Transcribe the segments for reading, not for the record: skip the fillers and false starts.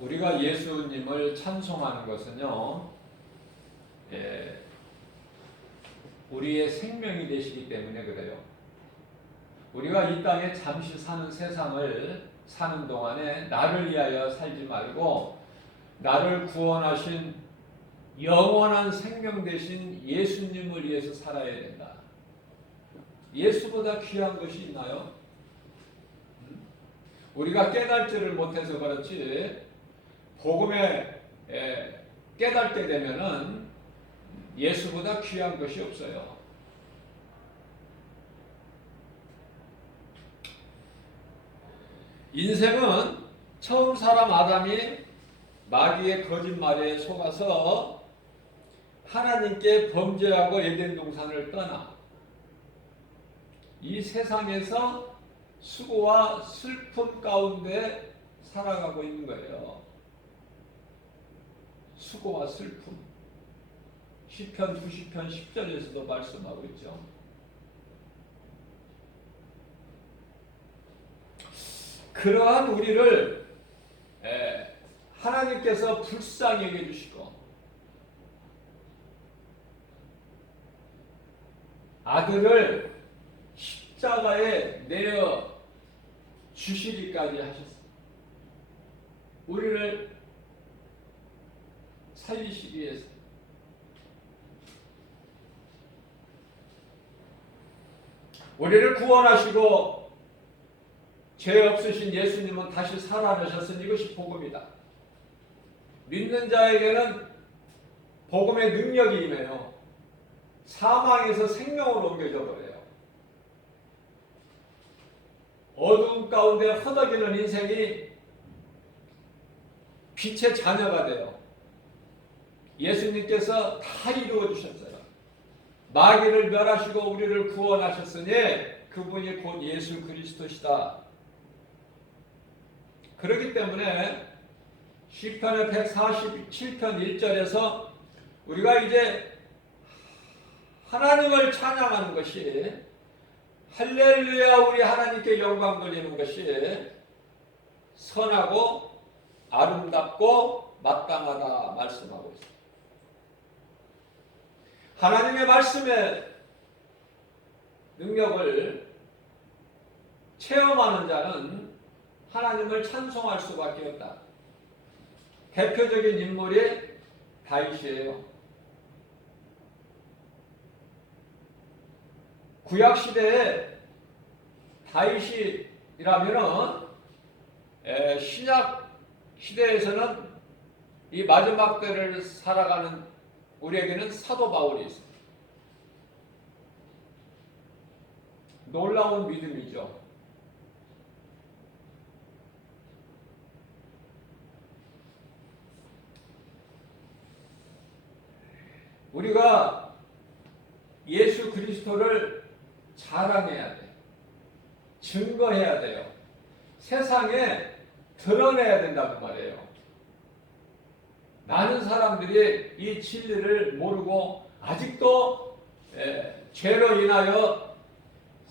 우리가 예수님을 찬송하는 것은요, 우리의 생명이 되시기 때문에 그래요. 우리가 이 땅에 잠시 사는 세상을 사는 동안에 나를 위하여 살지 말고 나를 구원하신 영원한 생명 되신 예수님을 위해서 살아야 된다. 예수보다 귀한 것이 있나요? 우리가 깨달지를 못해서 그렇지 복음에 깨닫게 되면은 예수보다 귀한 것이 없어요. 인생은 처음 사람 아담이 마귀의 거짓말에 속아서 하나님께 범죄하고 에덴 동산을 떠나 이 세상에서 수고와 슬픔 가운데 살아가고 있는 거예요. 수고와 슬픔. 시편 90편 10절에서도 말씀하고 있죠. 그러한 우리를 하나님께서 불쌍히 여겨주시고 아들을 십자가에 내어 주시기까지 하셨습니다. 우리를 살리시기 위해서. 우리를 구원하시고 죄 없으신 예수님은 다시 살아나셨으니 이것이 복음이다. 믿는 자에게는 복음의 능력이 임해요. 사망에서 생명으로 옮겨져 버려요. 어두움 가운데 허덕이는 인생이 빛의 자녀가 돼요. 예수님께서 다 이루어 주셨어요. 마귀를 멸하시고 우리를 구원하셨으니 그분이 곧 예수 그리스도시다. 그렇기 때문에 시편의 147편 1절에서 우리가 이제 하나님을 찬양하는 것이 할렐루야 우리 하나님께 영광 돌리는 것이 선하고 아름답고 마땅하다 말씀하고 있습니다. 하나님의 말씀의 능력을 체험하는 자는 하나님을 찬송할 수밖에 없다. 대표적인 인물이 다윗이에요. 구약시대에 다윗이라면은 신약 시대에서는 이 마지막 때를 살아가는 우리에게는 사도 바울이 있습니다. 놀라운 믿음이죠. 우리가 예수 그리스도를 자랑해야 돼요. 증거해야 돼요. 세상에 드러내야 된다는 말이에요. 많은 사람들이 이 진리를 모르고 아직도 죄로 인하여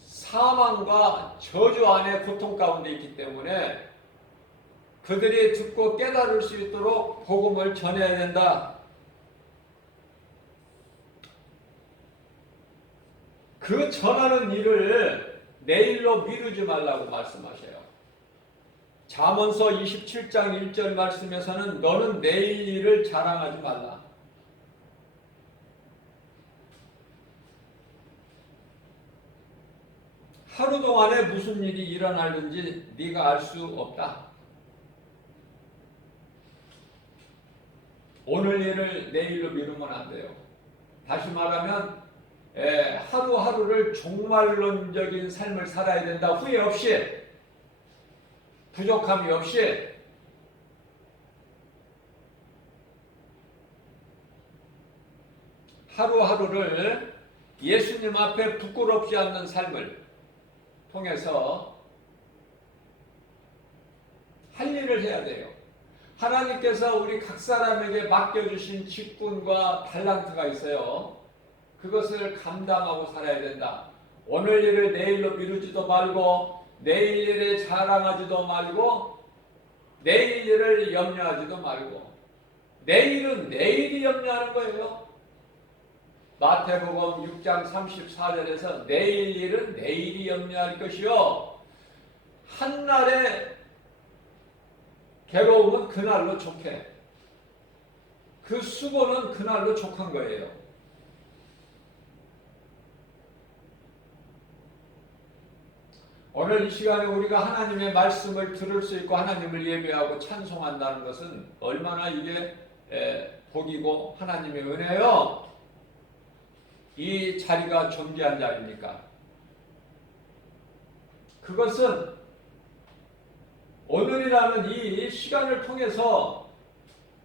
사망과 저주 안에 고통 가운데 있기 때문에 그들이 듣고 깨달을 수 있도록 복음을 전해야 된다. 그 전하는 일을 내일로 미루지 말라고 말씀하셔요. 잠언서 27장 1절 말씀에서는 너는 내일 일을 자랑하지 말라. 하루 동안에 무슨 일이 일어나는지 네가 알 수 없다. 오늘 일을 내일로 미루면 안 돼요. 다시 말하면 하루하루를 종말론적인 삶을 살아야 된다. 후회 없이, 부족함이 없이. 하루하루를 예수님 앞에 부끄럽지 않는 삶을 통해서 할 일을 해야 돼요. 하나님께서 우리 각 사람에게 맡겨주신 직분과 달란트가 있어요. 그것을 감당하고 살아야 된다. 오늘 일을 내일로 미루지도 말고 내일 일에 자랑하지도 말고 내일 일을 염려하지도 말고 내일은 내일이 염려하는 거예요. 마태복음 6장 34절에서 내일 일은 내일이 염려할 것이요 한날의 괴로움은 그날로 족해. 그 수고는 그날로 족한 거예요. 오늘 이 시간에 우리가 하나님의 말씀을 들을 수 있고 하나님을 예배하고 찬송한다는 것은 얼마나 이게 복이고 하나님의 은혜요. 이 자리가 존귀한 자리입니까? 그것은 오늘이라는 이 시간을 통해서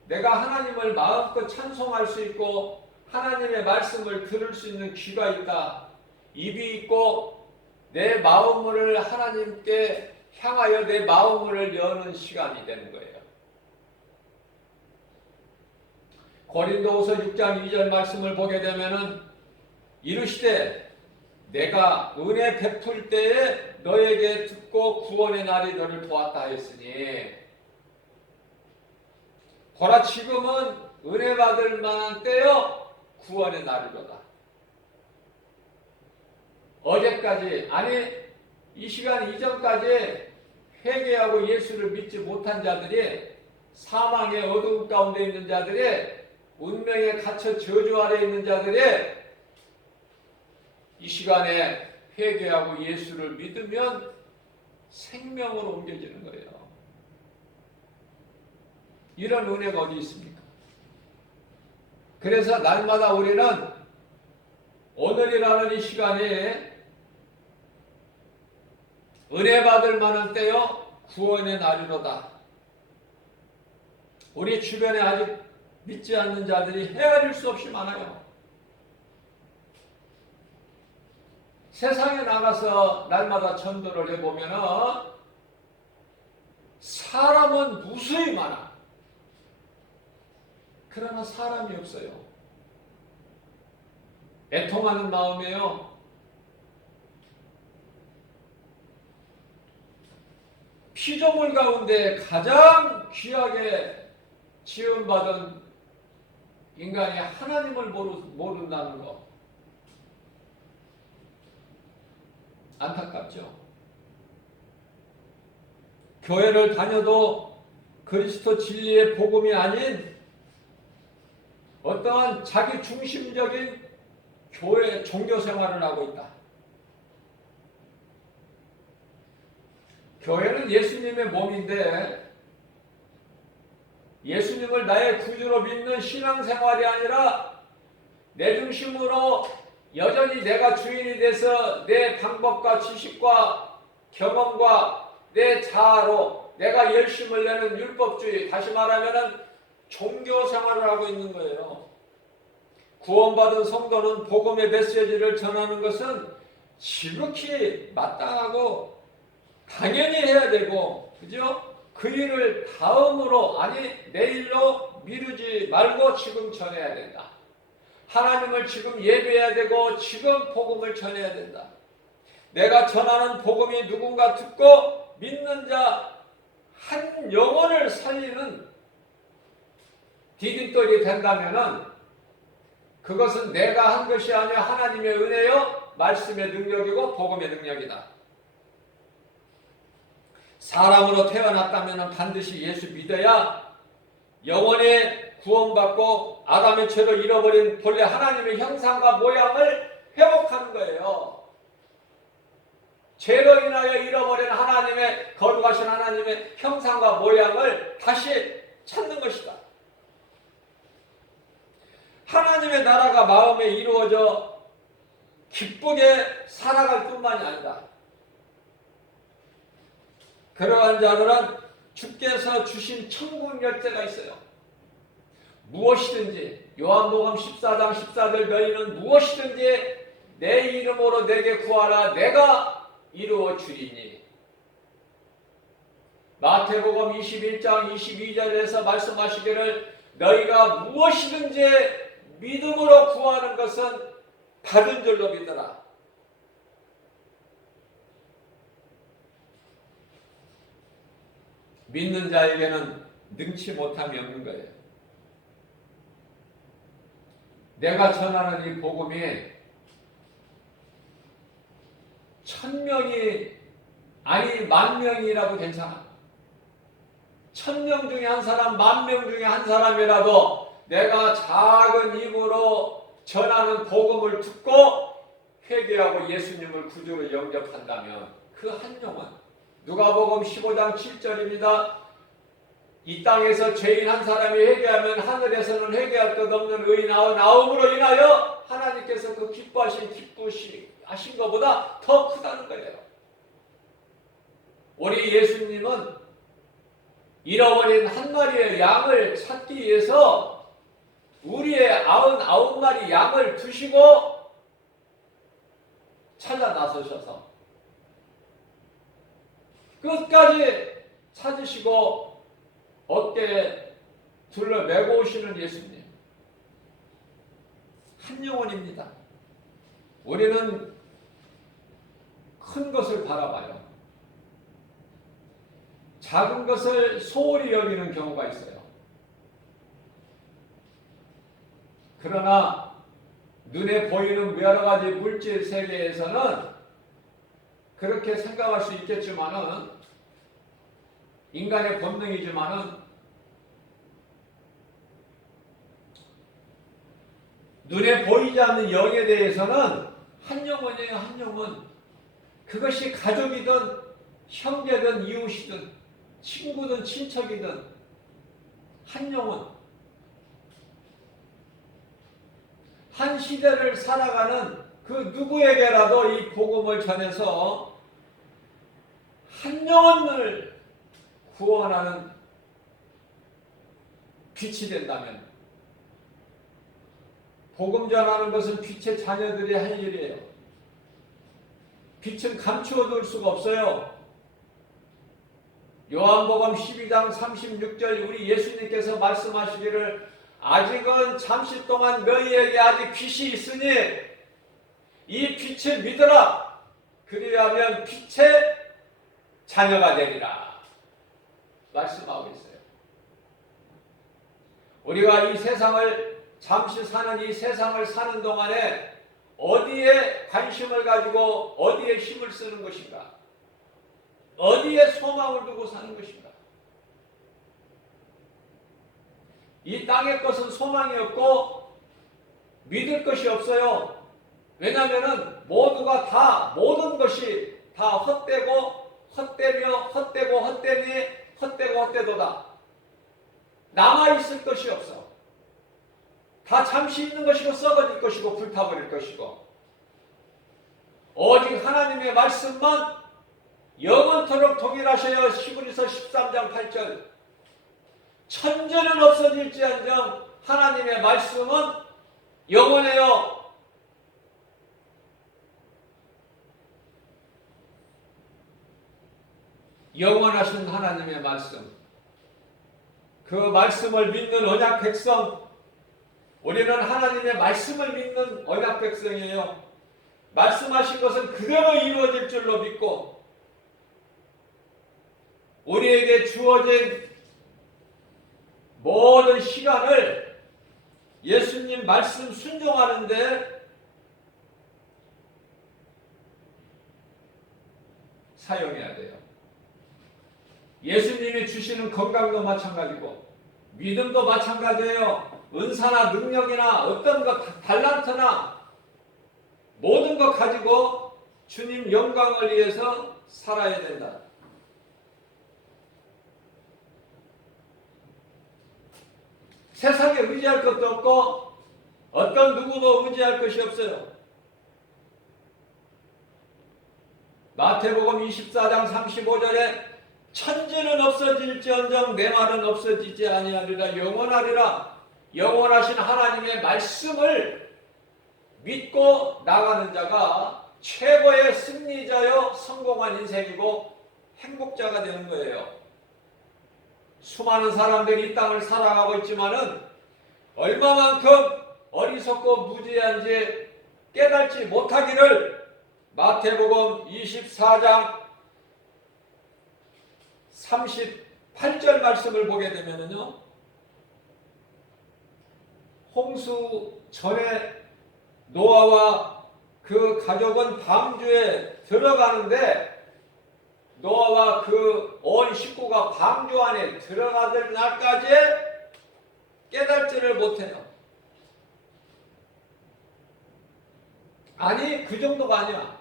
내가 하나님을 마음껏 찬송할 수 있고 하나님의 말씀을 들을 수 있는 귀가 있다. 입이 있고 내 마음을 하나님께 향하여 내 마음을 여는 시간이 되는 거예요. 고린도후서 6장 2절 말씀을 보게 되면은 이르시되 내가 은혜 베풀 때에 너에게 듣고 구원의 날이 너를 도왔다 하였으니 보라 지금은 은혜 받을 만한 때요 구원의 날이로다. 어제까지 아니 이 시간 이전까지 회개하고 예수를 믿지 못한 자들이 사망의 어두움 가운데 있는 자들이 운명에 갇혀 저주 아래 있는 자들이 이 시간에 회개하고 예수를 믿으면 생명으로 옮겨지는 거예요. 이런 은혜가 어디 있습니까? 그래서 날마다 우리는 오늘이라는 이 시간에 은혜 받을 만한 때요 구원의 날이로다. 우리 주변에 아직 믿지 않는 자들이 헤아릴 수 없이 많아요. 세상에 나가서 날마다 전도를 해보면 사람은 무수히 많아. 그러나 사람이 없어요. 애통하는 마음이에요. 피조물 가운데 가장 귀하게 지음받은 인간이 하나님을 모른다는 것. 안타깝죠. 교회를 다녀도 그리스도 진리의 복음이 아닌 어떠한 자기 중심적인 교회 종교 생활을 하고 있다. 교회는 예수님의 몸인데 예수님을 나의 구주로 믿는 신앙생활이 아니라 내 중심으로 여전히 내가 주인이 돼서 내 방법과 지식과 경험과 내 자아로 내가 열심을 내는 율법주의, 다시 말하면 종교 생활을 하고 있는 거예요. 구원받은 성도는 복음의 메시지를 전하는 것은 지극히 마땅하고 당연히 해야 되고, 그죠? 그 일을 다음으로, 아니 내일로 미루지 말고 지금 전해야 된다. 하나님을 지금 예배해야 되고 지금 복음을 전해야 된다. 내가 전하는 복음이 누군가 듣고 믿는 자 한 영혼을 살리는 디딤돌이 된다면은 그것은 내가 한 것이 아니라 하나님의 은혜요, 말씀의 능력이고 복음의 능력이다. 사람으로 태어났다면 반드시 예수 믿어야 영원히 구원받고 아담의 죄로 잃어버린 본래 하나님의 형상과 모양을 회복하는 거예요. 죄로 인하여 잃어버린 하나님의 거룩하신 하나님의 형상과 모양을 다시 찾는 것이다. 하나님의 나라가 마음에 이루어져 기쁘게 살아갈 뿐만이 아니다. 그러한 자들은 주께서 주신 천국 열쇠가 있어요. 무엇이든지 요한복음 14장 14절 너희는 무엇이든지 내 이름으로 내게 구하라 내가 이루어 주리니. 마태복음 21장 22절에서 말씀하시기를 너희가 무엇이든지 믿음으로 구하는 것은 받은 줄로 믿으라. 믿는 자에게는 능치 못함이 없는 거예요. 내가 전하는 이 복음이 1000명이 아니 10,000명이라도 괜찮아. 1000명 중에 한 사람, 10,000명 중에 한 사람이라도 내가 작은 입으로 전하는 복음을 듣고 회개하고 예수님을 구주로 영접한다면 그 한 영혼, 누가복음 15장 7절입니다. 이 땅에서 죄인 한 사람이 회개하면 하늘에서는 회개할 것 없는 의인 나옴으로 인하여 하나님께서 그 기뻐하신 것보다 더 크다는 거예요. 우리 예수님은 잃어버린 한 마리의 양을 찾기 위해서 우리의 99마리 양을 두시고 찾아 나서셔서 끝까지 찾으시고 어깨에 둘러 메고 오시는 예수님. 한 영혼입니다. 우리는 큰 것을 바라봐요. 작은 것을 소홀히 여기는 경우가 있어요. 그러나 눈에 보이는 여러 가지 물질 세계에서는 그렇게 생각할 수 있겠지만은 인간의 본능이지만은 눈에 보이지 않는 영에 대해서는 한 영혼이에요. 한 영혼. 그것이 가족이든 형제든 이웃이든 친구든 친척이든 한 영혼. 한 시대를 살아가는 그 누구에게라도 이 복음을 전해서 한 영혼을 구원하는 빛이 된다면, 복음 전하는 것은 빛의 자녀들이 할 일이에요. 빛은 감추어둘 수가 없어요. 요한복음 12장 36절 우리 예수님께서 말씀하시기를 아직은 잠시 동안 너희에게 아직 빛이 있으니 이 빛을 믿어라. 그리하면 빛의 자녀가 되리라. 말씀하고 있어요. 우리가 이 세상을 잠시 사는 이 세상을 사는 동안에 어디에 관심을 가지고 어디에 힘을 쓰는 것인가? 어디에 소망을 두고 사는 것인가? 이 땅의 것은 소망이 없고 믿을 것이 없어요. 왜냐하면 모두가 다 모든 것이 다 헛되고 헛되며 헛되고 헛되니 헛되고 헛되도다. 남아있을 것이 없어. 다 잠시 있는 것이고 썩어질 것이고 불타버릴 것이고 오직 하나님의 말씀만 영원토록 동일하셔요. 히브리서 13장 8절 천재는 없어질지언정 하나님의 말씀은 영원해요. 영원하신 하나님의 말씀, 그 말씀을 믿는 언약 백성, 우리는 하나님의 말씀을 믿는 언약 백성이에요. 말씀하신 것은 그대로 이루어질 줄로 믿고 우리에게 주어진 모든 시간을 예수님 말씀 순종하는데 사용해야 돼요. 예수님이 주시는 건강도 마찬가지고 믿음도 마찬가지예요. 은사나 능력이나 어떤 것 달란트나 모든 것 가지고 주님 영광을 위해서 살아야 된다. 세상에 의지할 것도 없고 어떤 누구도 의지할 것이 없어요. 마태복음 24장 35절에 천지는 없어질지언정 내 말은 없어지지 아니하리라. 영원하리라. 영원하신 하나님의 말씀을 믿고 나가는 자가 최고의 승리자여 성공한 인생이고 행복자가 되는 거예요. 수많은 사람들이 이 땅을 살아가고 있지만은 얼마만큼 어리석고 무지한지 깨닫지 못하기를 마태복음 24장 8절 말씀을 보게 되면은요, 홍수 전에 노아와 그 가족은 방주에 들어가는데 노아와 그 온 식구가 방주 안에 들어가던 날까지 깨닫지를 못해요. 아니, 그 정도가 아니야.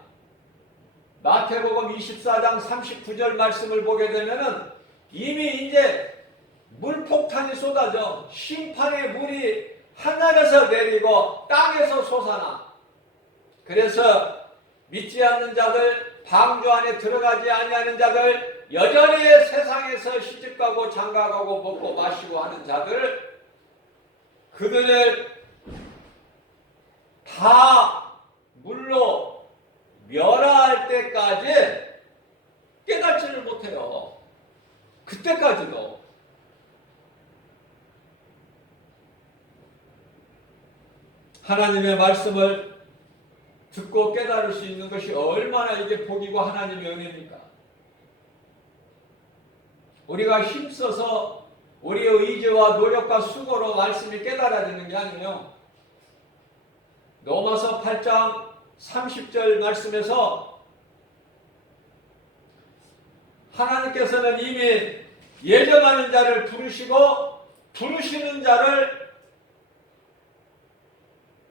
마태복음 24장 39절 말씀을 보게 되면은 이미 이제 물폭탄이 쏟아져 심판의 물이 하늘에서 내리고 땅에서 솟아나. 그래서 믿지 않는 자들, 방주 안에 들어가지 아니하는 자들, 여전히 세상에서 시집가고 장가가고 먹고 마시고 하는 자들, 그들을 다 물로 멸할 때까지 깨닫지를 못해요. 그때까지도. 하나님의 말씀을 듣고 깨달을 수 있는 것이 얼마나 이게 복이고 하나님의 은혜입니까? 우리가 힘써서 우리의 의지와 노력과 수고로 말씀이 깨달아지는 게 아니에요. 로마서 8장 30절 말씀에서 하나님께서는 이미 예정하는 자를 부르시고 부르시는 자를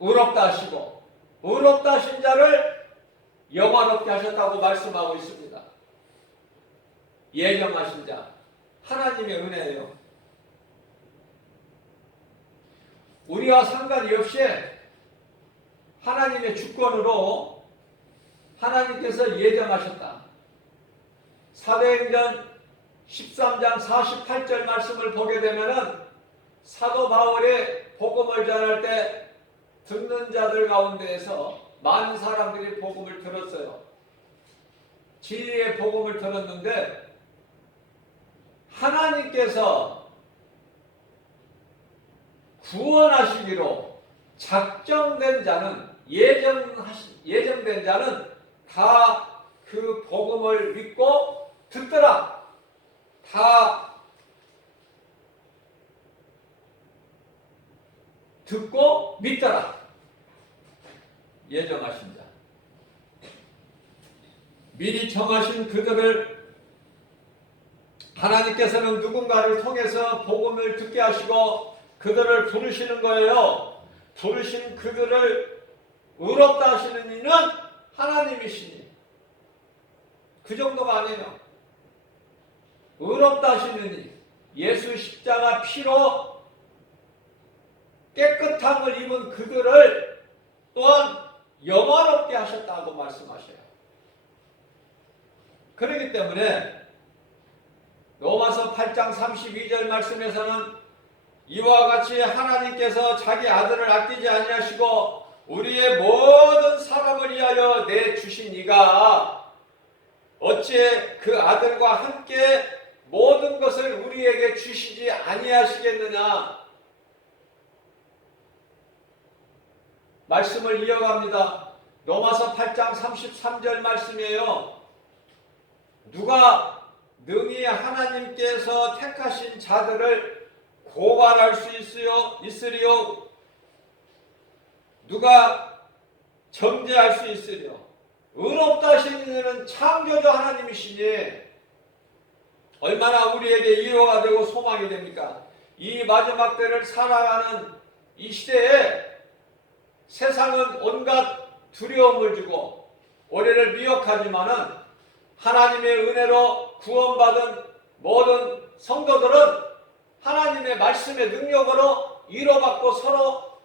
의롭다 하시고 의롭다 하신 자를 영화롭게 하셨다고 말씀하고 있습니다. 예정하신 자, 하나님의 은혜예요. 우리와 상관이 없이 하나님의 주권으로 하나님께서 예정하셨다. 사도행전 13장 48절 말씀을 보게 되면은 사도 바울이 복음을 전할 때 듣는 자들 가운데에서 많은 사람들이 복음을 들었어요. 진리의 복음을 들었는데 하나님께서 구원하시기로 작정된 자는 예정된 자는 다 그 복음을 믿고 듣더라. 다 듣고 믿더라. 예정하신 자. 미리 정하신 그들을 하나님께서는 누군가를 통해서 복음을 듣게 하시고 그들을 부르시는 거예요. 부르신 그들을 의롭다 하시는 이는 하나님이시니. 그 정도가 아니에요. 의롭다 하시는 이, 예수 십자가 피로 깨끗함을 입은 그들을 또한 영화롭게 하셨다고 말씀하셔요. 그렇기 때문에 로마서 8장 32절 말씀에서는 이와 같이 하나님께서 자기 아들을 아끼지 아니하시고 우리의 모든 사람을 위하여 내주신 이가 어찌 그 아들과 함께 모든 것을 우리에게 주시지 아니하시겠느냐. 말씀을 이어갑니다. 로마서 8장 33절 말씀이에요. 누가 능히 하나님께서 택하신 자들을 고발할 수 있으리요? 누가 정죄할 수 있으리요? 의롭다 하신 이는 창조주 하나님이시니 얼마나 우리에게 위로가 되고 소망이 됩니까? 이 마지막 때를 살아가는 이 시대에 세상은 온갖 두려움을 주고 우리를 미혹하지만은 하나님의 은혜로 구원받은 모든 성도들은 하나님의 말씀의 능력으로 위로받고 서로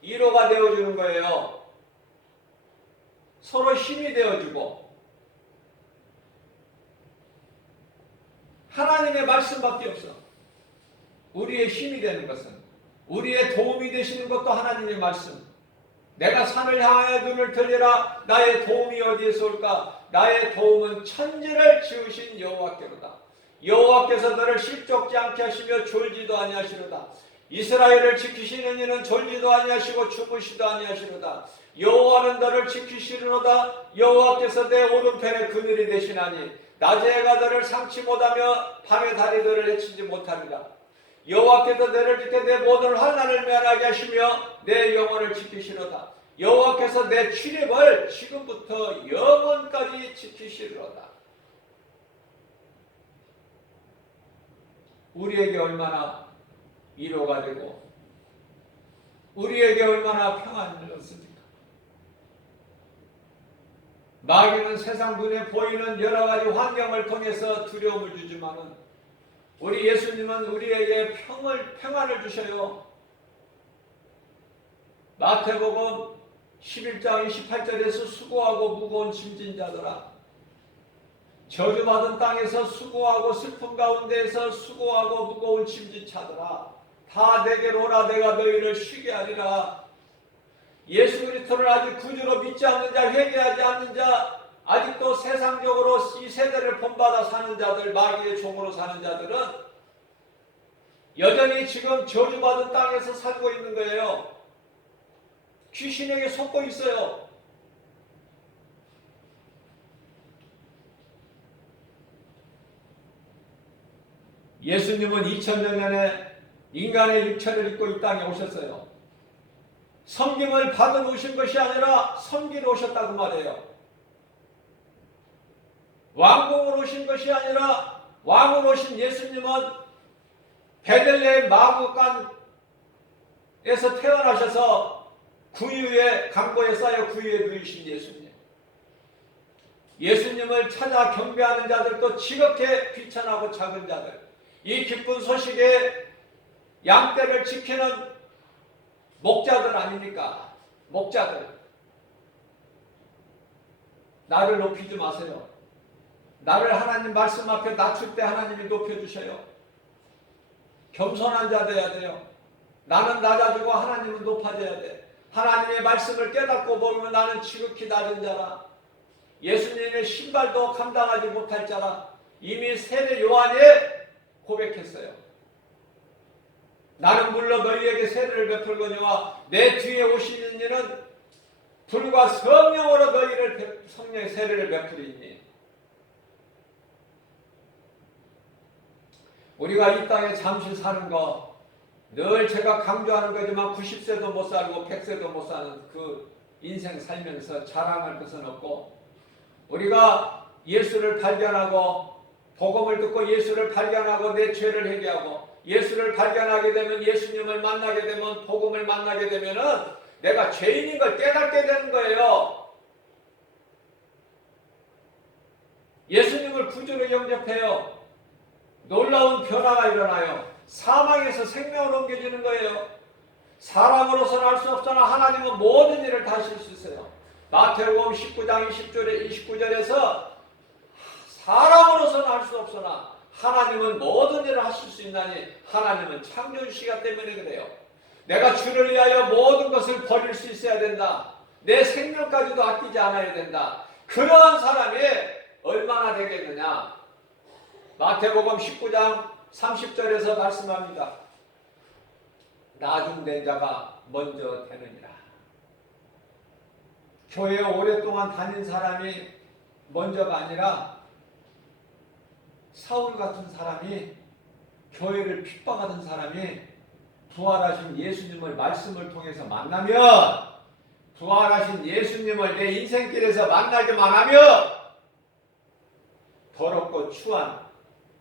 위로가 되어주는 거예요. 서로 힘이 되어주고 하나님의 말씀밖에 없어. 우리의 힘이 되는 것은 우리의 도움이 되시는 것도 하나님의 말씀. 내가 산을 향하여 눈을 들리라. 나의 도움이 어디에서 올까? 나의 도움은 천지를 지으신 여호와께로다. 여호와께서 너를 실족지 않게 하시며 졸지도 아니하시로다. 이스라엘을 지키시는 이는 졸지도 아니하시고 주무시도 아니하시로다. 여호와는 너를 지키시리로다. 여호와께서 내 오른편에 그늘이 되시나니 낮에 해가 너를 상치 못하며 밤에 달이 너를 해치지 못하리라. 여호와께서 너를 지켜 내 모든 환난을 면하게 하시며 내 영혼을 지키시로다. 여호와께서 내 출입을 지금부터 영원까지 지키시리로다. 우리에게 얼마나 위로가 되고 우리에게 얼마나 평안을 얻습니까? 마귀는 세상 눈에 보이는 여러 가지 환경을 통해서 두려움을 주지만은 우리 예수님은 우리에게 평안을 주셔요. 마태복음 11장 28절에서 수고하고 무거운 짐진 자들아, 저주받은 땅에서 수고하고 슬픔 가운데에서 수고하고 무거운 짐진 자들아, 다 내게로 오라. 내가 너희를 쉬게 하리라. 예수 그리스도를 아직 구주로 믿지 않는 자, 회개하지 않는 자, 아직도 세상적으로 이 세대를 본받아 사는 자들, 마귀의 종으로 사는 자들은 여전히 지금 저주받은 땅에서 살고 있는 거예요. 귀신에게 속고 있어요. 예수님은 2000년 전에 인간의 육체를 입고 이 땅에 오셨어요. 섬김을 받은 오신 것이 아니라 섬기러 오셨다고 말해요. 왕궁으로 오신 것이 아니라 왕으로 오신 예수님은 베들레헴 마구간에서 태어나셔서 구유에 강보에 쌓여 구유에 누이신 예수님. 예수님을 찾아 경배하는 자들도 지극히 비천하고 작은 자들, 이 기쁜 소식에 양떼를 지키는 목자들 아닙니까? 목자들. 나를 높이지 마세요. 나를 하나님 말씀 앞에 낮출 때 하나님이 높여주셔요. 겸손한 자 돼야 돼요. 나는 낮아지고 하나님은 높아져야 돼. 하나님의 말씀을 깨닫고 보면 나는 지극히 낮은 자라. 예수님의 신발도 감당하지 못할 자라. 이미 세례 요한이 고백했어요. 나는 물론 너희에게 세례를 베풀거니와 내 뒤에 오시는 이는 불과 성령으로 너희를 성령의 세례를 베풀이니. 우리가 이 땅에 잠시 사는 거 늘 제가 강조하는 거지만 90세도 못 살고 100세도 못 사는 그 인생 살면서 자랑할 것은 없고, 우리가 예수를 발견하고 복음을 듣고 예수를 발견하고 내 죄를 회개하고 예수를 발견하게 되면, 예수님을 만나게 되면, 복음을 만나게 되면은 내가 죄인인 걸 깨닫게 되는 거예요. 예수님을 구주로 영접해요. 놀라운 변화가 일어나요. 사망에서 생명으로 옮겨지는 거예요. 사람으로서는 할 수 없으나 하나님은 모든 일을 다 하실 수 있어요. 마태복음 19장 29절에서 사람으로서는 할 수 없으나 하나님은 모든 일을 하실 수 있나니 하나님은 창조주시기 때문에 그래요. 내가 주를 위하여 모든 것을 버릴 수 있어야 된다. 내 생명까지도 아끼지 않아야 된다. 그러한 사람이 얼마나 되겠느냐. 마태복음 19장 30절에서 말씀합니다. 나중된 자가 먼저 되느니라. 교회에 오랫동안 다닌 사람이 먼저가 아니라 사울 같은 사람이, 교회를 핍박하던 사람이 부활하신 예수님을 말씀을 통해서 만나면, 부활하신 예수님을 내 인생길에서 만나기만 하면 더럽고 추한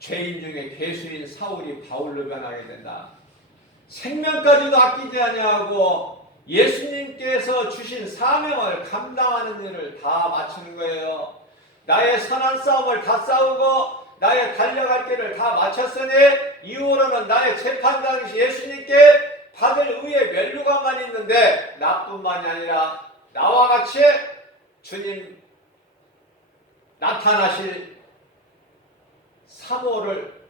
죄인 중에 괴수인 사울이 바울로 변하게 된다. 생명까지도 아끼지 아니하고 예수님께서 주신 사명을 감당하는 일을 다 마치는 거예요. 나의 선한 싸움을 다 싸우고 나의 달려갈 길을 다 마쳤으니 이후로는 나의 재판 당시 예수님께 받을 의의 면류관만 있는데, 나뿐만이 아니라 나와 같이 주님 나타나실 사모를,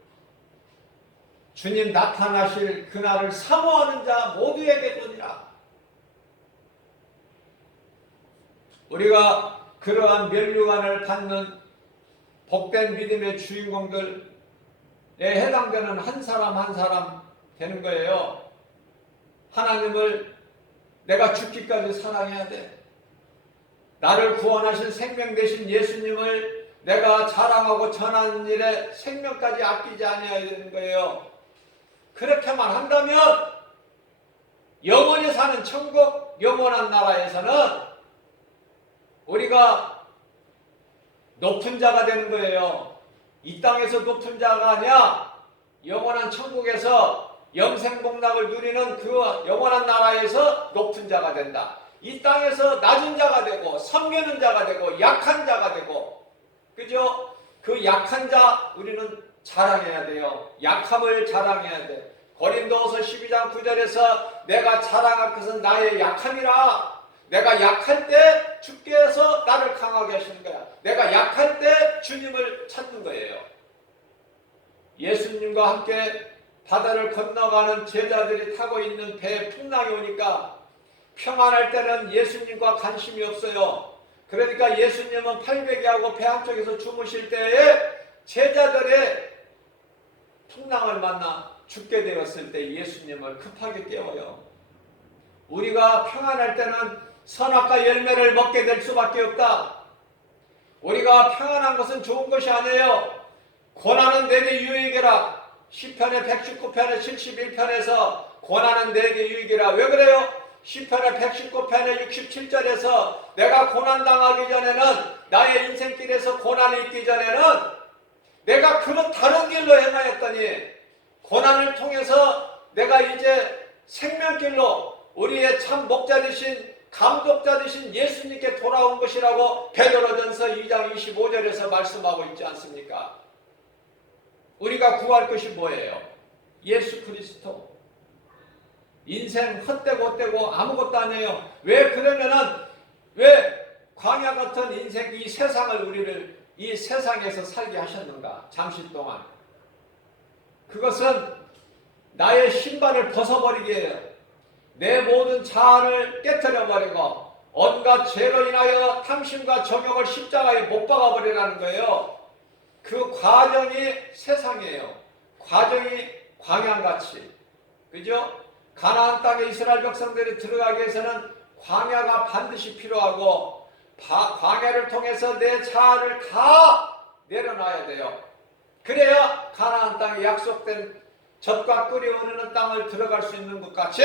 주님 나타나실 그날을 사모하는 자 모두에게 도니라. 우리가 그러한 면류관을 받는 복된 믿음의 주인공들에 해당되는 한 사람 한 사람 되는 거예요. 하나님을 내가 죽기까지 사랑해야 돼. 나를 구원하신 생명 되신 예수님을 내가 자랑하고 전하는 일에 생명까지 아끼지 아니해야 되는 거예요. 그렇게만 한다면 영원히 사는 천국, 영원한 나라에서는 우리가 높은 자가 되는 거예요. 이 땅에서 높은 자가 아니야. 영원한 천국에서 영생복락을 누리는 그 영원한 나라에서 높은 자가 된다. 이 땅에서 낮은 자가 되고 섬기는 자가 되고 약한 자가 되고, 그죠? 그 약한 자 우리는 자랑해야 돼요. 약함을 자랑해야 돼. 고린도후서 12장 9절에서 내가 자랑할 것은 나의 약함이라. 내가 약할 때 주께서 나를 강하게 하시는 거야. 내가 약할 때 주님을 찾는 거예요. 예수님과 함께 바다를 건너가는 제자들이 타고 있는 배에 풍랑이 오니까 평안할 때는 예수님과 관심이 없어요. 그러니까 예수님은 팔베개하고 배 한쪽에서 주무실 때에 제자들의 풍랑을 만나 죽게 되었을 때 예수님을 급하게 깨워요. 우리가 평안할 때는 선악과 열매를 먹게 될 수밖에 없다. 우리가 평안한 것은 좋은 것이 아니에요. 고난은 내게 유익이라. 시편의 119편의 71편에서 고난은 내게 유익이라. 왜 그래요? 시편의 119편의 67절에서 내가 고난당하기 전에는, 나의 인생길에서 고난이 있기 전에는 내가 그런 다른 길로 행하였더니 고난을 통해서 내가 이제 생명길로 우리의 참 목자 되신 감독자 되신 예수님께 돌아온 것이라고 베드로전서 2장 25절에서 말씀하고 있지 않습니까? 우리가 구할 것이 뭐예요? 예수 그리스도. 인생 헛되고 아무것도 아니에요. 왜 그러면은 왜 광야 같은 인생 이 세상을 우리를 이 세상에서 살게 하셨는가? 잠시 동안. 그것은 나의 신발을 벗어버리게 해요. 내 모든 자아를 깨트려버리고 온갖 죄로 인하여 탐심과 정욕을 십자가에 못 박아버리라는 거예요. 그 과정이 세상이에요. 과정이 광야같이. 그죠? 가나안 땅에 이스라엘 백성들이 들어가기 위해서는 광야가 반드시 필요하고 광야를 통해서 내 자아를 다 내려놔야 돼요. 그래야 가나안 땅에 약속된 젖과 꿀이 흐르는 땅을 들어갈 수 있는 것 같이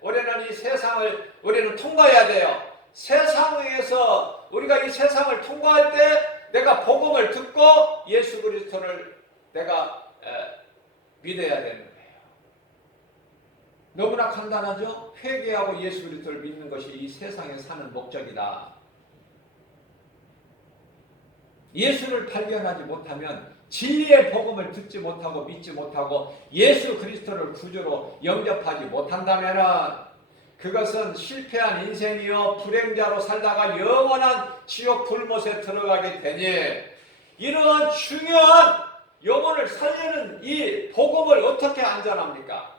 우리는 이 세상을 우리는 통과해야 돼요. 세상에서 우리가 이 세상을 통과할 때 내가 복음을 듣고 예수 그리스도를 내가 믿어야 되는 거예요. 너무나 간단하죠? 회개하고 예수 그리스도를 믿는 것이 이 세상에 사는 목적이다. 예수를 발견하지 못하면, 진리의 복음을 듣지 못하고 믿지 못하고 예수 그리스도를 구주로 영접하지 못한다면 그것은 실패한 인생이요 불행자로 살다가 영원한 지옥 불못에 들어가게 되니, 이러한 중요한 영혼을 살리는 이 복음을 어떻게 안전합니까?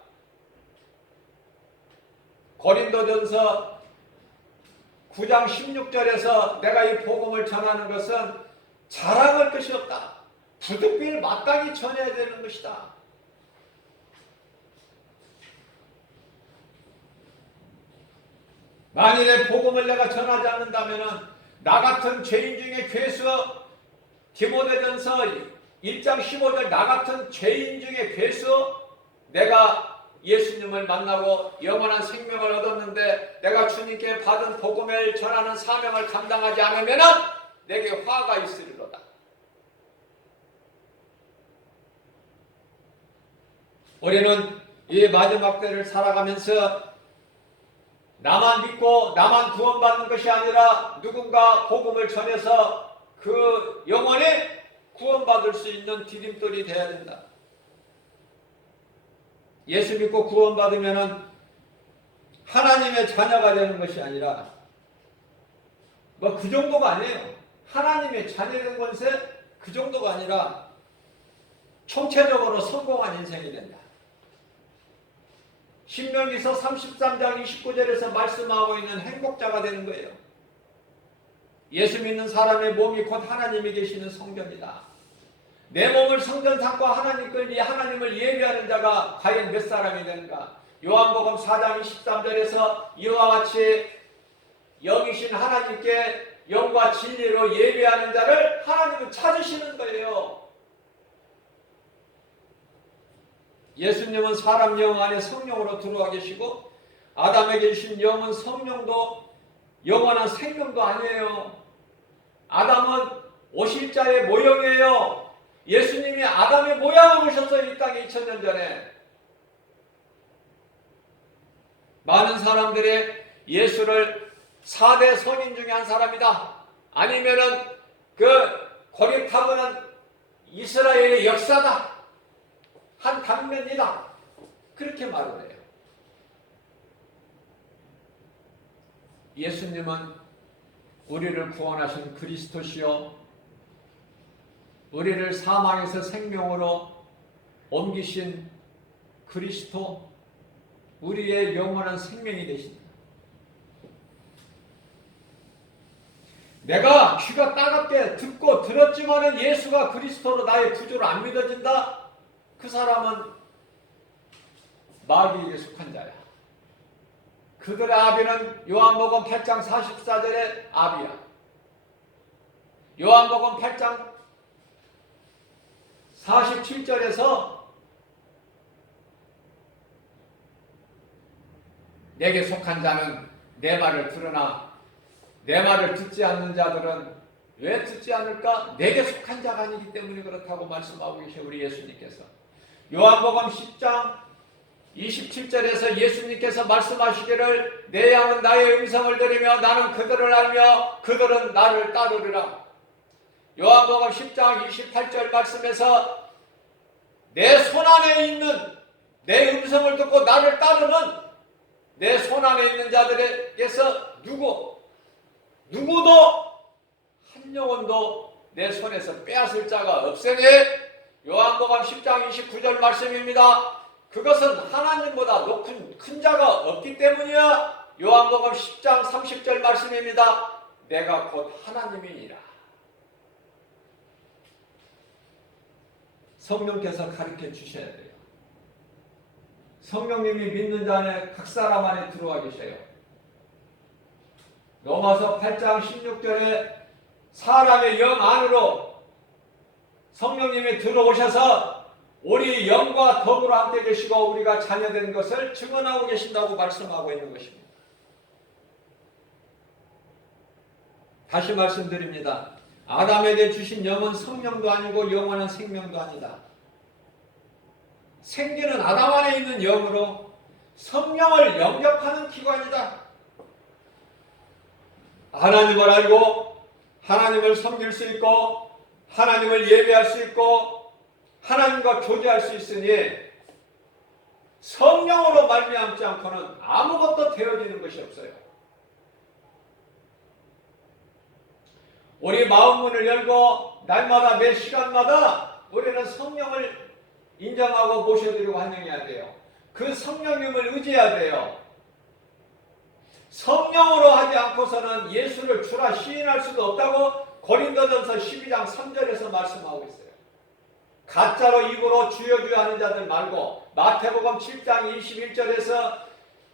고린도전서 9장 16절에서 내가 이 복음을 전하는 것은 자랑할 것이 없다. 부득비를 마땅히 전해야 되는 것이다. 만일에 복음을 내가 전하지 않는다면 나 같은 죄인 중에 괴수, 디모데전서 1장 15절 나 같은 죄인 중에 괴수, 내가 예수님을 만나고 영원한 생명을 얻었는데 내가 주님께 받은 복음을 전하는 사명을 감당하지 않으면 내게 화가 있으리로다. 우리는 이 마지막 때를 살아가면서 나만 믿고 나만 구원받는 것이 아니라 누군가 복음을 전해서 그 영혼이 구원받을 수 있는 디딤돌이 되어야 된다. 예수 믿고 구원받으면 하나님의 자녀가 되는 것이 아니라 뭐 그 정도가 아니에요. 하나님의 자녀된 것에 그 정도가 아니라 총체적으로 성공한 인생이 된다. 신명기서 33장 29절에서 말씀하고 있는 행복자가 되는 거예요. 예수 믿는 사람의 몸이 곧 하나님이 계시는 성전이다. 내 몸을 성전 삼고 하나님을 예배하는 자가 과연 몇 사람이 되는가? 요한복음 4장 23절에서 이와 같이 영이신 하나님께 영과 진리로 예배하는 자를 하나님은 찾으시는 거예요. 예수님은 사람 영 안에 성령으로 들어와 계시고 아담에게 주신 영은 성령도 영원한 생명도 아니에요. 아담은 오실자의 모형이에요. 예수님이 아담의 모양으로 오셨어요. 이 땅에 2000년 전에. 많은 사람들이 예수를 4대 선인 중에 한 사람이다. 아니면은 그 고립타고는 이스라엘의 역사다. 한 단면이다. 그렇게 말을 해요. 예수님은 우리를 구원하신 그리스도시요, 우리를 사망에서 생명으로 옮기신 그리스도, 우리의 영원한 생명이 되신다. 내가 귀가 따갑게 듣고 들었지만은 예수가 그리스도로 나의 구주로 안 믿어진다? 그 사람은 마귀에게 속한 자야. 그들의 아비는 요한복음 8장 44절의 아비야. 요한복음 8장 47절에서 내게 속한 자는 내 말을 들으나 내 말을 듣지 않는 자들은 왜 듣지 않을까? 내게 속한 자가 아니기 때문에 그렇다고 말씀하고 계신 우리 예수님께서 요한복음 10장 27절에서 예수님께서 말씀하시기를 내 양은 나의 음성을 들으며 나는 그들을 알며 그들은 나를 따르리라. 요한복음 10장 28절 말씀에서 내 손안에 있는 내 음성을 듣고 나를 따르는 내 손안에 있는 자들에게서 누구도 한 영혼도 내 손에서 빼앗을 자가 없으니 요한복음 10장 29절 말씀입니다. 그것은 하나님보다 높은 큰 자가 없기 때문이야. 요한복음 10장 30절 말씀입니다. 내가 곧 하나님이니라. 성령께서 가르쳐 주셔야 돼요. 성령님이 믿는 자 안에 각 사람 안에 들어와 계셔요. 로마서 8장 16절에 사람의 영 안으로 성령님이 들어오셔서 우리 영과 더불어 함께 계시고 우리가 자녀된 것을 증언하고 계신다고 말씀하고 있는 것입니다. 다시 말씀드립니다. 아담에게 주신 영은 성령도 아니고 영원한 생명도 아니다. 생기는 아담 안에 있는 영으로 성령을 영접하는 기관이다. 하나님을 알고 하나님을 섬길 수 있고 하나님을 예배할 수 있고 하나님과 교제할 수 있으니 성령으로 말미암지 않고는 아무것도 되어지는 것이 없어요. 우리 마음문을 열고 날마다 매 시간마다 우리는 성령을 인정하고 모셔드리고 환영해야 돼요. 그 성령님을 의지해야 돼요. 성령으로 하지 않고서는 예수를 주라 시인할 수도 없다고 고린도전서 12장 3절에서 말씀하고 있어요. 가짜로 입으로 주여 주여 하는 자들 말고 마태복음 7장 21절에서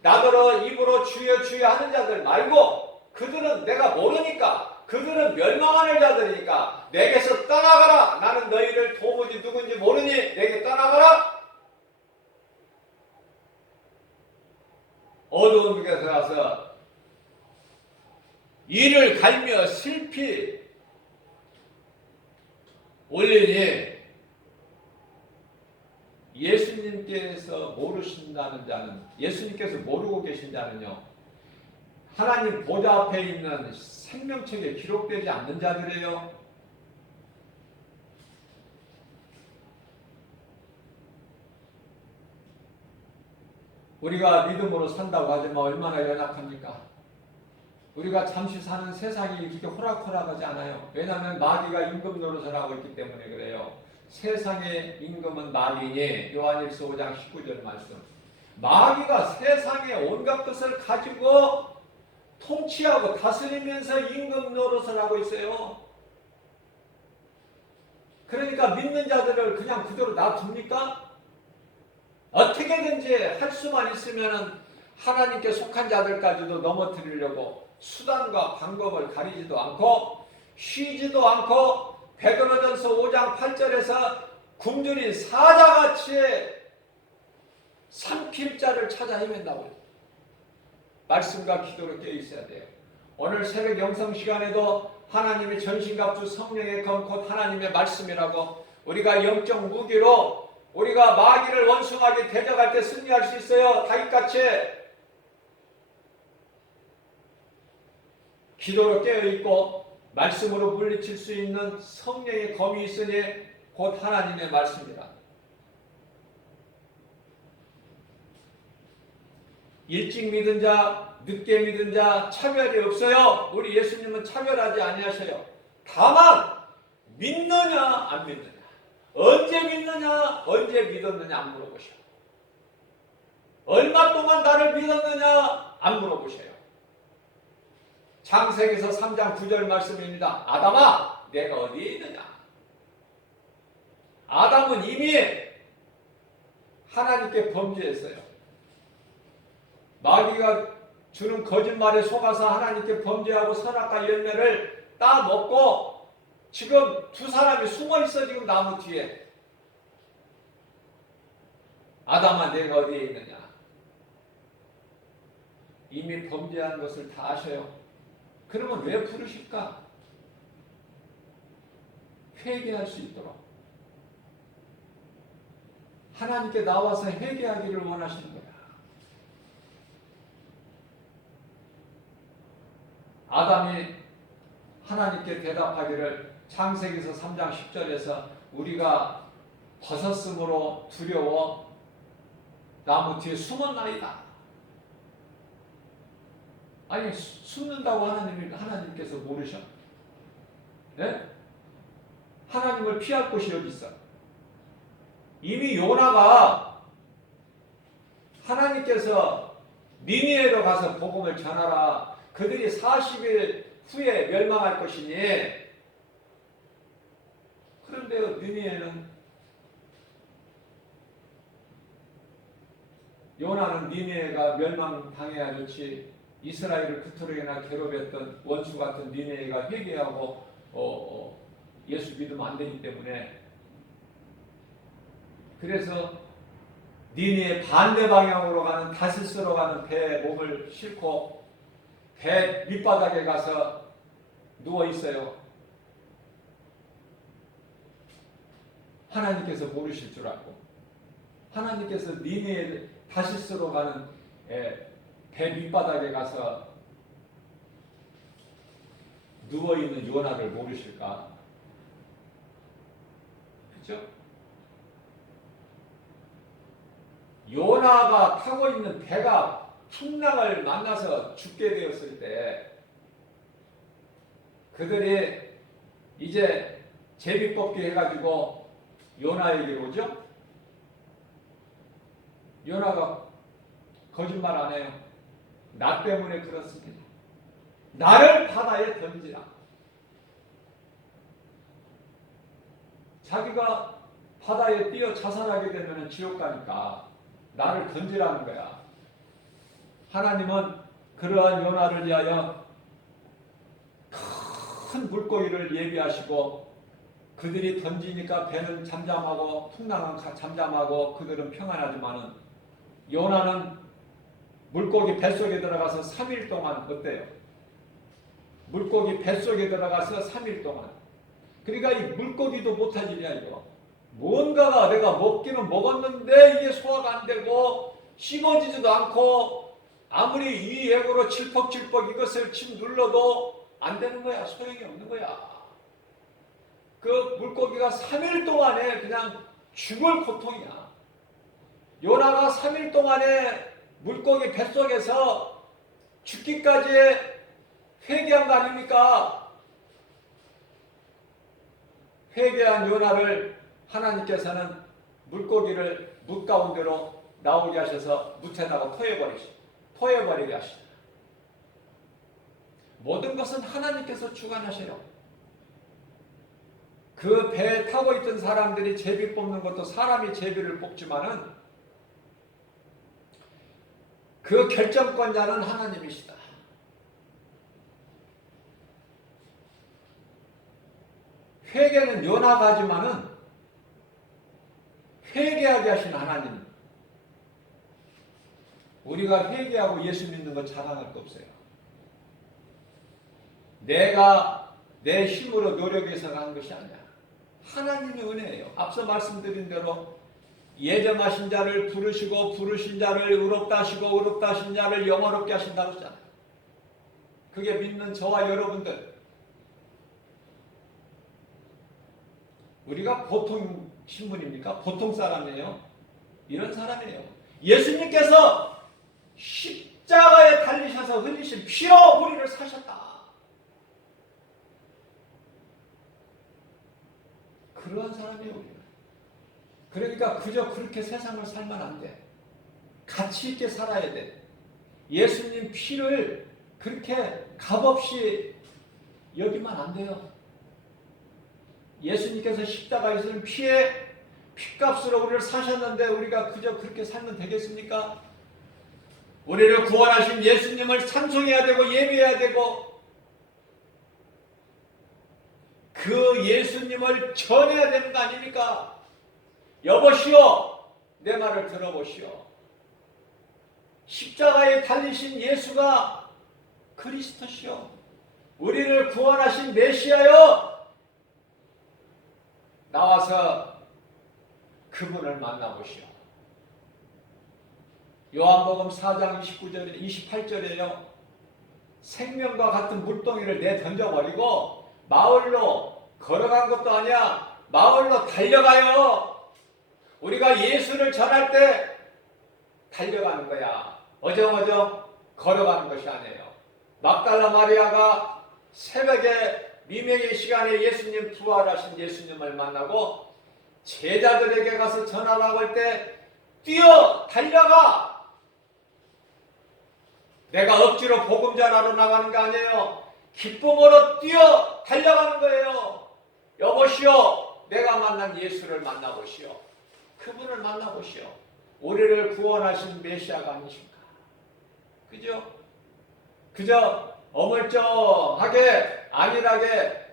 나더러 입으로 주여 주여 하는 자들 말고 그들은 내가 모르니까 그들은 멸망하는 자들이니까 내게서 떠나가라. 나는 너희를 도무지 누군지 모르니 내게 떠나가라. 어두운 곳에 가서 이를 갈며 슬피 올리니 예수님께서 모르신다는 자는 예수님께서 모르고 계신 자는요 하나님 보좌 앞에 있는 생명책에 기록되지 않는 자들이에요. 우리가 믿음으로 산다고 하지만 얼마나 연약합니까? 우리가 잠시 사는 세상이 그렇게 호락호락하지 않아요. 왜냐하면 마귀가 임금 노릇을 하고 있기 때문에 그래요. 세상의 임금은 마귀니 요한일서 5장 19절 말씀. 마귀가 세상의 온갖 것을 가지고 통치하고 다스리면서 임금 노릇을 하고 있어요. 그러니까 믿는 자들을 그냥 그대로 놔둡니까? 어떻게든지 할 수만 있으면 하나님께 속한 자들까지도 넘어뜨리려고 수단과 방법을 가리지도 않고 쉬지도 않고 베드로전서 5장 8절에서 굶주린 사자같이 삼킬 자를 찾아 헤맨다고요. 말씀과 기도로 깨어 있어야 돼요. 오늘 새벽 영성 시간에도 하나님의 전신갑주 성령의 검 곧 하나님의 말씀이라고 우리가 영적 무기로 우리가 마귀를 원수하게 대적할 때 승리할 수 있어요. 다윗같이 기도로 깨어있고 말씀으로 물리칠 수 있는 성령의 검이 있으니 곧 하나님의 말씀이라. 일찍 믿은 자, 늦게 믿은 자 차별이 없어요. 우리 예수님은 차별하지 아니하셔요. 다만 믿느냐 안 믿느냐, 언제 믿느냐 언제 믿었느냐 안 물어보셔요. 얼마 동안 나를 믿었느냐 안 물어보셔요. 창세기서 3장 9절 말씀입니다. 아담아 내가 어디에 있느냐. 아담은 이미 하나님께 범죄했어요. 마귀가 주는 거짓말에 속아서 하나님께 범죄하고 선악과 열매를 따먹고 지금 두 사람이 숨어있어. 지금 나무 뒤에. 아담아 내가 어디에 있느냐. 이미 범죄한 것을 다 아셔요. 그러면 왜 부르실까? 회개할 수 있도록 하나님께 나와서 회개하기를 원하시는 거야. 아담이 하나님께 대답하기를 창세기서 3장 10절에서 우리가 벗었으므로 두려워 나무 뒤에 숨었나이다. 아니 숨는다고 하나님께서 모르셔? 네? 하나님을 피할 곳이 어디 있어? 이미 요나가 하나님께서 니느웨로 가서 복음을 전하라. 그들이 40일 후에 멸망할 것이니. 그런데 니느웨는 요나는 니느웨가 멸망당해야 좋지 이스라엘을 그토록이나 괴롭혔던 원수 같은 니느웨가 회개하고 예수 믿으면 안 되기 때문에 그래서 니느웨 반대 방향으로 가는 다시스로 가는 배에 몸을 싣고 배 밑바닥에 가서 누워 있어요. 하나님께서 모르실 줄 알고 하나님께서 니느웨 다시스로 가는 배 밑바닥에 가서 누워있는 요나를 모르실까? 그렇죠? 요나가 타고 있는 배가 풍랑을 만나서 죽게 되었을 때 그들이 이제 제비뽑기 해가지고 요나에게 오죠? 요나가 거짓말 안 해요. 나 때문에 그렇습니다. 나를 바다에 던지라. 자기가 바다에 뛰어 자살하게 되면 지옥 가니까 나를 던지라는 거야. 하나님은 그러한 요나를 위하여 큰 물고기를 예비하시고 그들이 던지니까 배는 잠잠하고 풍랑은 잠잠하고 그들은 평안하지만은 요나는 물고기 뱃속에 들어가서 3일 동안 어때요? 물고기 뱃속에 들어가서 3일 동안. 그러니까 이 물고기도 못할 일이야 이거. 뭔가가 내가 먹기는 먹었는데 이게 소화가 안 되고 씹어지지도 않고 아무리 이 액으로 칠퍽칠퍽 이것을 침 눌러도 안 되는 거야. 소용이 없는 거야. 그 물고기가 3일 동안에 그냥 죽을 고통이야. 요나가 3일 동안에 물고기 뱃속에서 죽기까지 회개한 거 아닙니까? 회개한 요나를 하나님께서는 물고기를 물 가운데로 나오게 하셔서 묻혀다가 토해버리게 하시다. 모든 것은 하나님께서 주관하셔요. 그 배에 타고 있던 사람들이 제비 뽑는 것도 사람이 제비를 뽑지만은 그 결정권자는 하나님이시다. 회개는 연하가지만은 회개하게 하신 하나님, 우리가 회개하고 예수 믿는 거 자랑할 거 없어요. 내가 내 힘으로 노력해서 한 것이 아니야. 하나님의 은혜예요. 앞서 말씀드린 대로 예정하신 자를 부르시고 부르신 자를 의롭다 하시고 의롭다 하신 자를 영화롭게 하신다고 했잖아요. 그게 믿는 저와 여러분들, 우리가 보통 신분입니까? 보통 사람이에요. 이런 사람이에요. 예수님께서 십자가에 달리셔서 흘리신 피로 우리를 사셨다. 그러한 사람이에요, 우리는. 그러니까 그저 그렇게 세상을 살면 안 돼. 가치 있게 살아야 돼. 예수님 피를 그렇게 값없이 여기면 안 돼요. 예수님께서 십자가에서는 피값으로 우리를 사셨는데 우리가 그저 그렇게 살면 되겠습니까? 우리를 구원하신 예수님을 찬송해야 되고 예배해야 되고 그 예수님을 전해야 되는 거 아닙니까? 여보시오, 내 말을 들어보시오. 십자가에 달리신 예수가 그리스도시오. 우리를 구원하신 메시아요. 나와서 그분을 만나보시오. 요한복음 4장 28절에요. 생명과 같은 물동이를 내던져버리고 마을로 걸어간 것도 아니야. 마을로 달려가요. 우리가 예수를 전할 때 달려가는 거야. 어정어정 걸어가는 것이 아니에요. 막달라 마리아가 새벽에 미명의 시간에 예수님 부활하신 예수님을 만나고 제자들에게 가서 전하라고 할 때 뛰어 달려가. 내가 억지로 복음 전하러 나가는 거 아니에요. 기쁨으로 뛰어 달려가는 거예요. 여보시오, 내가 만난 예수를 만나보시오. 그분을 만나보시오. 우리를 구원하신 메시아가 아니신가. 그죠? 그저 어물쩡하게 안일하게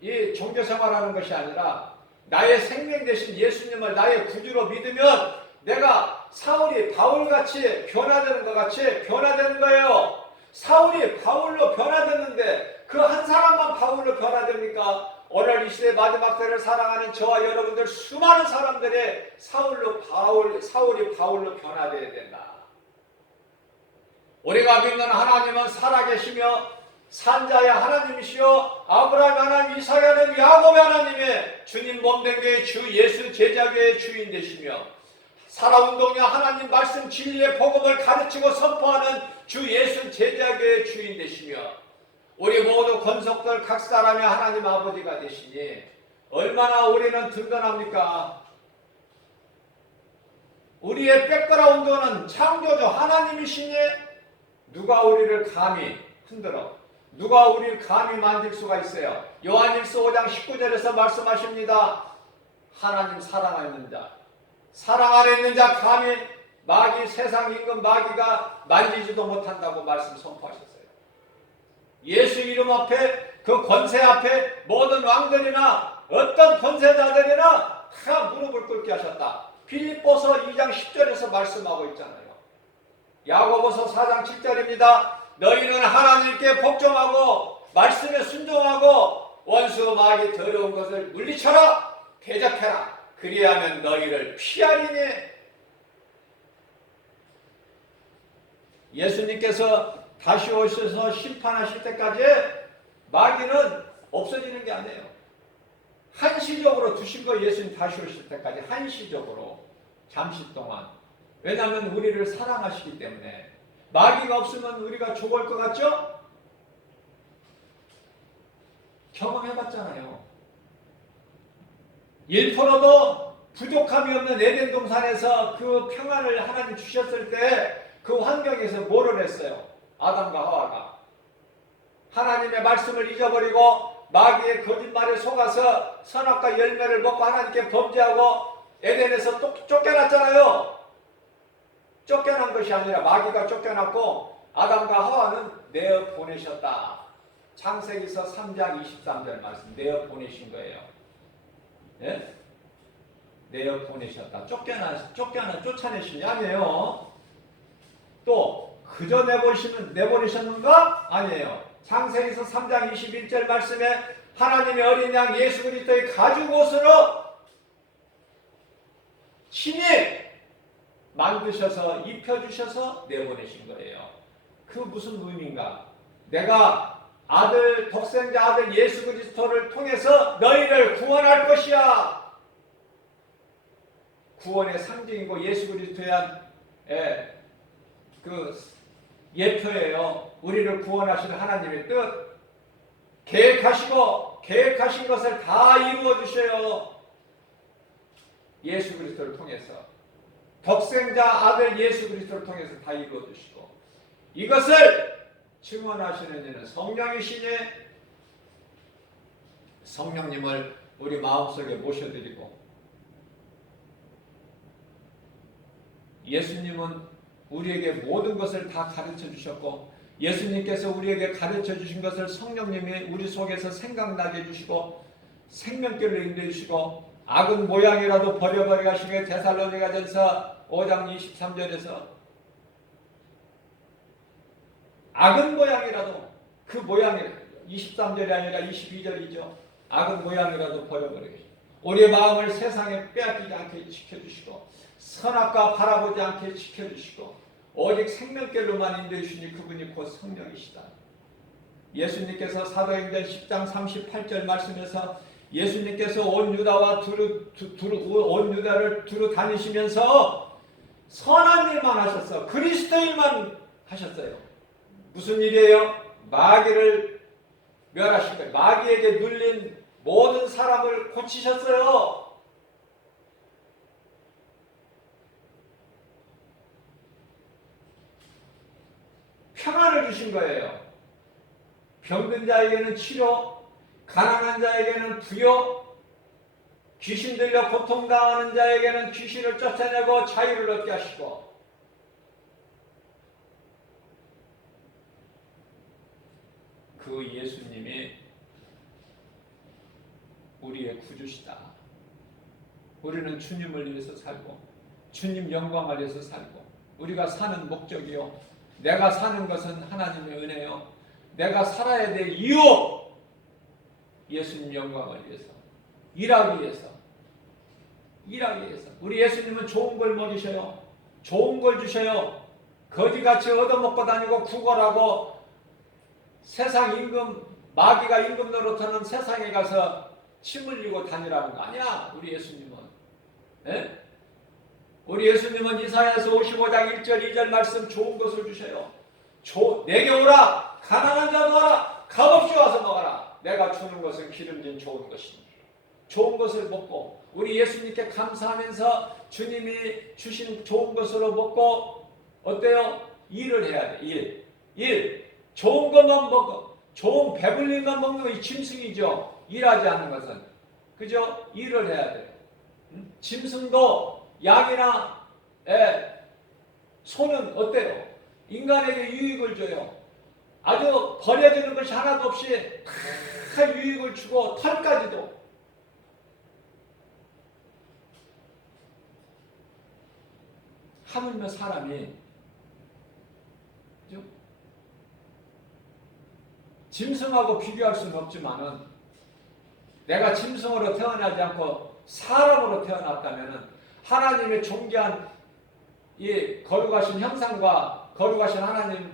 이 종교생활하는 것이 아니라 나의 생명 되신 예수님을 나의 구주로 믿으면 내가 사울이 바울같이 변화되는 것 같이 변화되는 거예요. 사울이 바울로 변화됐는데 그 한 사람만 바울로 변화됩니까? 오늘 이 시대 마지막 때를 사랑하는 저와 여러분들 수많은 사람들의 사울이 바울로 변화되어야 된다. 우리가 믿는 하나님은 살아계시며 산자의 하나님이시요 아브라함 하나님, 이삭의 하나님, 야곱의 하나님의 주님 몸된 교회 주 예수 제자교회의 주인 되시며 살아운동의 하나님 말씀 진리의 복음을 가르치고 선포하는 주 예수 제자교회의 주인 되시며 우리 모두 권속들 각 사람의 하나님 아버지가 되시니 얼마나 우리는 든든합니까? 우리의 백그라운드는 창조주 하나님이시니 누가 우리를 감히 흔들어? 누가 우리를 감히 만질 수가 있어요? 요한일서 5장 19절에서 말씀하십니다. 하나님 사랑 안에 있는 자, 사랑 안에 있는 자 감히 마귀, 세상 임금 마귀가 만지지도 못한다고 말씀 선포하셨어요. 예수 이름 앞에, 그 권세 앞에 모든 왕들이나 어떤 권세자들이나 다 무릎을 꿇게 하셨다. 빌립보서 2장 10절에서 말씀하고 있잖아요. 야고보서 4장 7절입니다. 너희는 하나님께 복종하고 말씀에 순종하고 원수 마귀 더러운 것을 물리쳐라. 대적해라. 그리하면 너희를 피하리니. 예수님께서 다시 오셔서 심판하실 때까지 마귀는 없어지는 게 아니에요. 한시적으로 두신 거 예수님 다시 오실 때까지 한시적으로 잠시 동안. 왜냐하면 우리를 사랑하시기 때문에. 마귀가 없으면 우리가 죽을 것 같죠? 경험해봤잖아요. 1%도 부족함이 없는 에덴 동산에서 그 평안을 하나님 주셨을 때 그 환경에서 뭐를 했어요? 아담과 하와가 하나님의 말씀을 잊어버리고 마귀의 거짓말에 속아서 선악과 열매를 먹고 하나님께 범죄하고 에덴에서 또 쫓겨났잖아요. 쫓겨난 것이 아니라 마귀가 쫓겨났고 아담과 하와는 내어 보내셨다. 창세기서 3장 23절 말씀 내어 보내신 거예요. 예? 내어 보내셨다. 쫓아내신 게 아니에요. 또 그저 내보내셨는가? 아니에요. 창세기서 3장 21절 말씀에 하나님의 어린 양 예수 그리스도의 가죽 옷으로 친히 만드셔서 입혀주셔서 내보내신 거예요. 그 무슨 의미인가? 내가 독생자 아들 예수 그리스도를 통해서 너희를 구원할 것이야. 구원의 상징이고 예수 그리스도에 대한 그 예표예요. 우리를 구원하시는 하나님의 뜻, 계획하신 것을 다 이루어 주셔요. 예수 그리스도를 통해서, 독생자 아들 예수 그리스도를 통해서 다 이루어 주시고, 이것을 증언하시는 이는 성령이시니 성령님을 우리 마음속에 모셔드리고, 예수님은 우리에게 모든 것을 다 가르쳐 주셨고, 예수님께서 우리에게 가르쳐 주신 것을 성령님이 우리 속에서 생각나게 해주시고 생명길로 인도해 주시고, 악은 모양이라도 버려버리게 하시게 데살로니가전서 5장 23절에서 악은 모양이라도, 그 모양이 23절이 아니라 22절이죠. 악은 모양이라도 버려버리게 하시고 우리의 마음을 세상에 빼앗기지 않게 지켜주시고 선악과 바라보지 않게 지켜주시고 오직 생명길로만 인도해 주시니 그분이 곧 성령이시다. 예수님께서 사도행전 10장 38절 말씀에서 예수님께서 온 유다를 두루 다니시면서 선한 일만 하셨어. 그리스도 일만 하셨어요. 무슨 일이에요? 마귀를 멸하신 거예요. 마귀에게 눌린 모든 사람을 고치셨어요. 평안을 주신 거예요. 병든 자에게는 치료, 가난한 자에게는 부여, 귀신 들려 고통당하는 자에게는 귀신을 쫓아내고 자유를 얻게 하시고, 그 예수님이 우리의 구주시다. 우리는 주님을 위해서 살고 주님 영광을 위해서 살고, 우리가 사는 목적이요, 내가 사는 것은 하나님의 은혜요, 내가 살아야 될 이유, 예수님 영광을 위해서, 일하기 위해서. 우리 예수님은 좋은 걸 먹이셔요. 좋은 걸 주셔요. 거지같이 얻어먹고 다니고 구걸하고 세상 임금, 마귀가 임금 노릇하는 세상에 가서 침 흘리고 다니라는 거 아니야. 우리 예수님은. 에? 우리 예수님은 이사야서 55장 1절 2절 말씀 좋은 것을 주셔요. 내게 오라, 가난한 자도 와라, 값없이 와서 먹어라. 내가 주는 것은 기름진 좋은 것이니. 좋은 것을 먹고 우리 예수님께 감사하면서 주님이 주신 좋은 것으로 먹고, 어때요? 일을 해야 돼. 일. 좋은 것만 먹고, 좋은 배불린 것 먹는 거 이 짐승이죠. 일하지 않는 것은. 그죠? 일을 해야 돼요. 짐승도 양이나 소는 어때요? 인간에게 유익을 줘요. 아주 버려지는 것이 하나도 없이 다 유익을 주고, 털까지도. 하물며 사람이, 그죠? 짐승하고 비교할 수는 없지만은, 내가 짐승으로 태어나지 않고 사람으로 태어났다면은 하나님의 존귀한 이 거룩하신 형상과 거룩하신 하나님의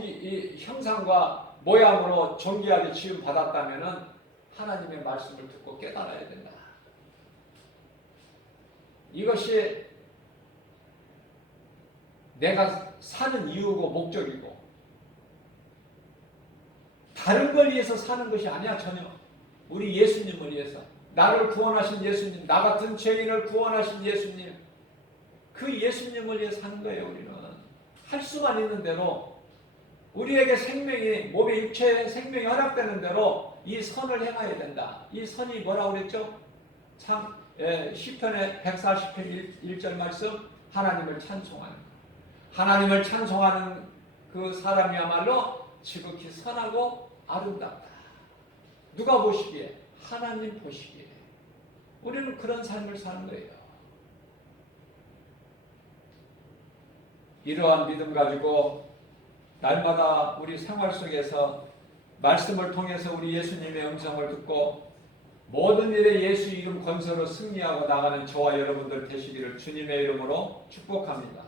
이 형상과 모양으로 존귀하게 지음 받았다면은 하나님의 말씀을 듣고 깨달아야 된다. 이것이 내가 사는 이유고 목적이고, 다른 걸 위해서 사는 것이 아니야. 전혀. 우리 예수님을 위해서, 나를 구원하신 예수님, 나 같은 죄인을 구원하신 예수님, 그 예수님을 위해 사는 거예요. 우리는 할 수만 있는 대로, 우리에게 생명이, 몸의 육체의 생명이 허락되는 대로 이 선을 행해야 된다. 이 선이 뭐라고 그랬죠? 시편의 140편 1절 말씀, 하나님을 찬송하는 것. 하나님을 찬송하는 그 사람이야말로 지극히 선하고 아름답다. 누가 보시기에? 하나님 보시기에. 우리는 그런 삶을 사는 거예요. 이러한 믿음 가지고 날마다 우리 생활 속에서 말씀을 통해서 우리 예수님의 음성을 듣고 모든 일에 예수 이름 권세로 승리하고 나가는 저와 여러분들 되시기를 주님의 이름으로 축복합니다.